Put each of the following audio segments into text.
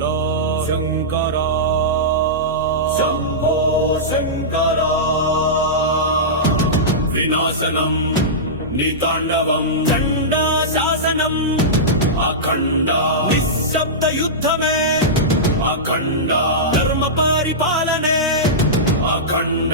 భోలా శంకర శంభో శంకర వినాశనం నితాండవం చండా శాసనం అఖండ నిశ్శబ్ద యుద్ధమే అఖండ ధర్మ పరిపాలనే అఖండ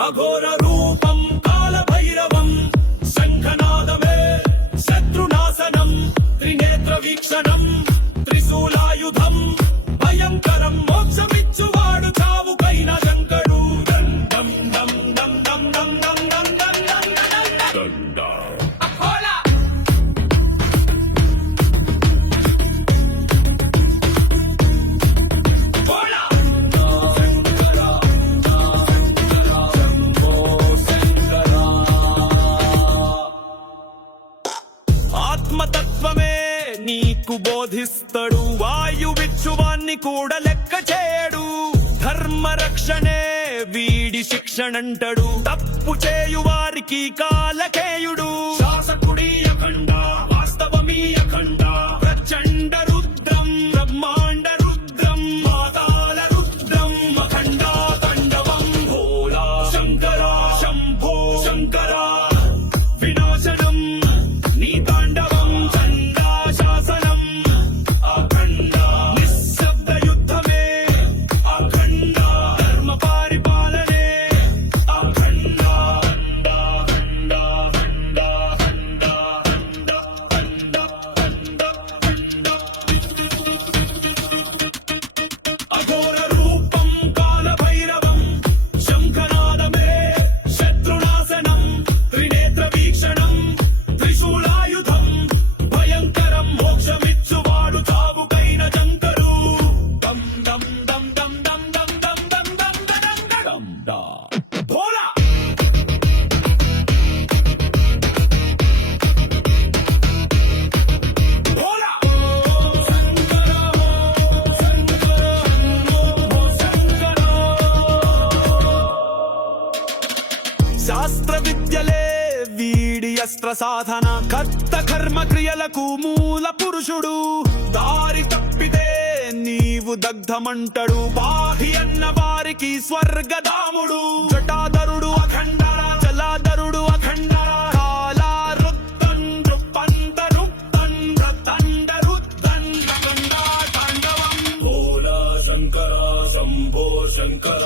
అఘోర రూపం కాల భైరవం శంఖనాదమే శత్రునాశనం త్రినేత్ర వీక్షణం త్రిశూలాయుధం భయంకరం మోక్షమిచ్చువాడు చావుకైన శంకరు దం దం దం దం దం దం దం దం దం దండ ఆత్మతత్వమే నీకు బోధిస్తాడు వాయువిచ్చువాన్ని కూడా లెక్క చేయడు ధర్మ రక్షణే వీడి శిక్షణంటాడు తప్పు చేయు వారికి కాలకేయుడు శాసకుడి అఖండ వాస్తవమీ అఖండ ప్రచండ రుద్రం బ్రహ్మాండ రుద్రం పాతాళ రుద్రం అఖండ తాండవం భోలా శంకర శంభో శంకర వినాశనం నీ తాండవం చండా శాసనం అఖండ నిశ్శబ్ద యుద్ధమే అఖండ ధర్మ పరిపాలనే అఖండ ఖండ ఖండ ఖండ ఖండ ఖండ ఖండ ఖండ అఘోర రూపం కాల భైరవం శంఖనాదమే శత్రునాశనం త్రినేత్ర వీక్షణం త్రిశూలాయుధం భయంకరం మోక్షమిచ్చువాడు చావుకైన శంకరు దం దం దం దం దం దం దం దం దం దం దం దా భోలా భోలా శంకర శంకర శంకర శాస్త్ర విద్యలే వీడి అస్త్ర సాధన కర్త కర్మ క్రియలకు మూల పురుషుడు దారి తప్పితే నీవు దగ్ధమంటడు పాహి అన్న వారికి స్వర్గధాముడు జటాధరుడు అఖండర జలాధరుడు అఖండర కాలారుద్దన్ నృపంత రుద్దన్ రతండ రుద్దన్ అఖండ తాండవం భోలా శంకర శంభో శంకర